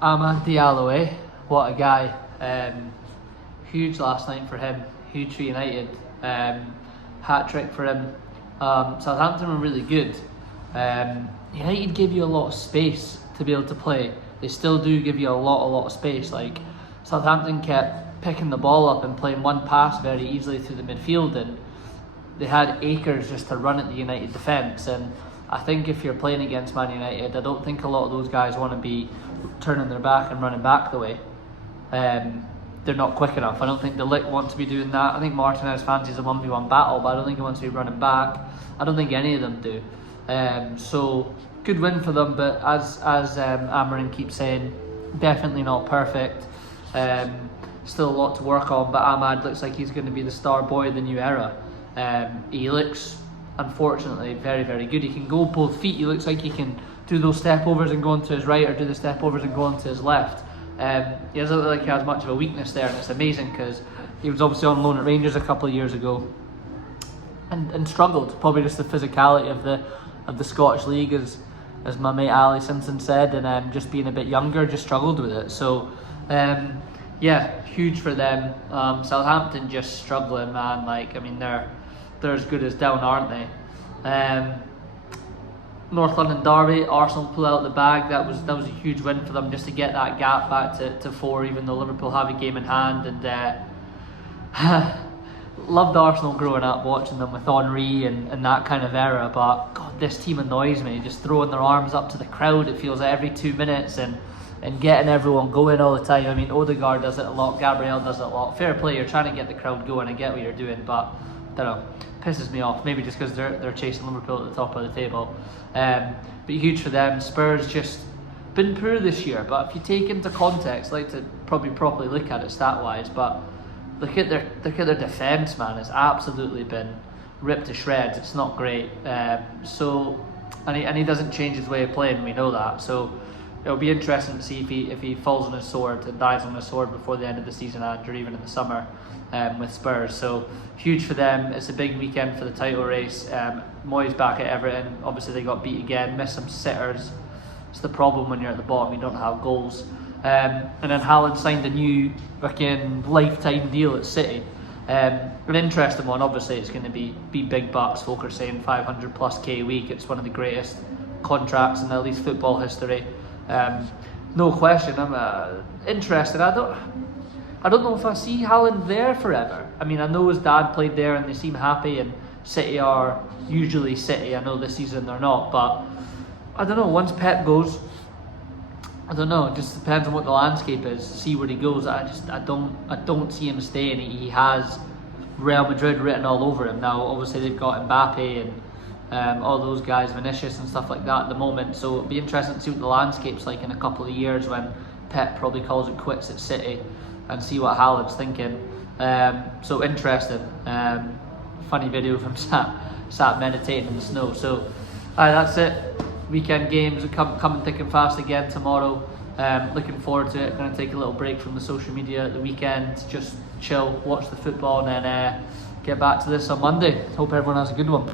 Amad Diallo, what a guy. Huge last night for him, huge for United. Hat-trick for him. Southampton were really good. United give you a lot of space to be able to play. They still do give you a lot of space. Like, Southampton kept picking the ball up and playing one pass very easily through the midfield, and they had acres just to run at the United defence. And I think if you're playing against Man United, I don't think a lot of those guys want to be turning their back and running back the way. They're not quick enough. I don't think De Ligt wants to be doing that. I think Martinez fancies a 1v1 battle, but I don't think he wants to be running back. I don't think any of them do. So good win for them, but as Amarin keeps saying, definitely not perfect. Still a lot to work on, but Amad looks like he's going to be the star boy of the new era. He looks, unfortunately, very good. He can go both feet. He looks like he can do those step overs and go onto his right, or do the step overs and go onto his left. He doesn't look like he has much of a weakness there, and it's amazing because he was obviously on loan at Rangers a couple of years ago and struggled. Probably just the physicality of the Scottish League, as my mate Ali Simpson said, and just being a bit younger, just struggled with it. So yeah, huge for them. Southampton just struggling, man. Like, I mean, they're as good as down, aren't they? North London derby, Arsenal pull out the bag. That was a huge win for them, just to get that gap back to 4, even though Liverpool have a game in hand. And loved Arsenal growing up, watching them with Henry and that kind of era. But God, this team annoys me. Just throwing their arms up to the crowd, it feels like every 2 minutes, and getting everyone going all the time. I mean, Odegaard does it a lot, Gabriel does it a lot. Fair play, you're trying to get the crowd going. I get what you're doing, but I don't know, pisses me off. Maybe just because they're chasing Liverpool at the top of the table. But huge for them. Spurs just been poor this year, but if you take into context, I like to probably properly look at it stat wise, but look at their defence, man. It's absolutely been ripped to shreds. It's not great. So he doesn't change his way of playing. We know that. So it'll be interesting to see if he falls on his sword and dies on his sword before the end of the season, or even in the summer, with Spurs. So huge for them. It's a big weekend for the title race. Moyes back at Everton. Obviously they got beat again, missed some sitters. It's the problem when you're at the bottom, you don't have goals. And then Haaland signed a new fucking lifetime deal at City. An interesting one. Obviously it's going to be big bucks. Folk are saying 500 plus K a week. It's one of the greatest contracts in at least football history. No question. I'm interested. I don't know if I see Haaland there forever. I mean, I know his dad played there and they seem happy, and City are usually City. I know this season they're not, but I don't know. Once Pep goes, I don't know. It just depends on what the landscape is. See where he goes. I don't see him staying. He has Real Madrid written all over him now. Obviously they've got Mbappe and all those guys, Vinicius and stuff like that at the moment. So it'll be interesting to see what the landscape's like in a couple of years when Pep probably calls it quits at City, and see what Haaland's thinking. So interesting. Funny video of him sat meditating in the snow. So that's it. Weekend games are coming thick and fast again tomorrow. Looking forward to it. Going to take a little break from the social media at the weekend. Just chill, watch the football, and then get back to this on Monday. Hope everyone has a good one.